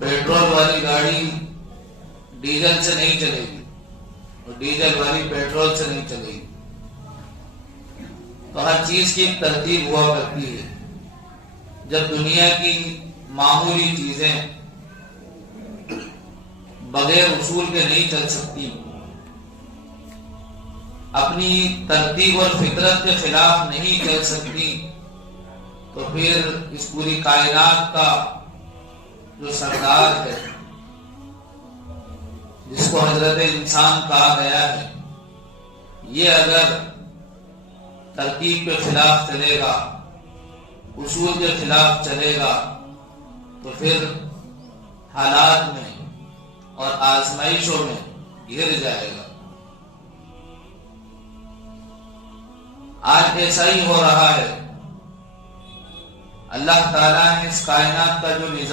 Petrol والی گاڑی diesel سے نہیں چلے گی اور ڈیزل والی پیٹرول سے نہیں چلے گی. تو ہر چیز کی ایک ترتیب ہوا کرتی ہے. جب دنیا کی معمولی چیزیں بغیر اصول کے نہیں چل سکتی، اپنی ترتیب اور فطرت کے خلاف نہیں چل سکتی، تو پھر اس پوری کائنات کا جو سردار ہے، جس کو حضرت انسان کہا گیا ہے، یہ اگر ترتیب کے خلاف چلے گا، اصول کے خلاف چلے گا، تو پھر حالات میں اور آزمائشوں میں گر جائے گا. آج ایسا ہی ہو رہا ہے. اللہ تعالیٰ نے اس کائنات کا جو نظام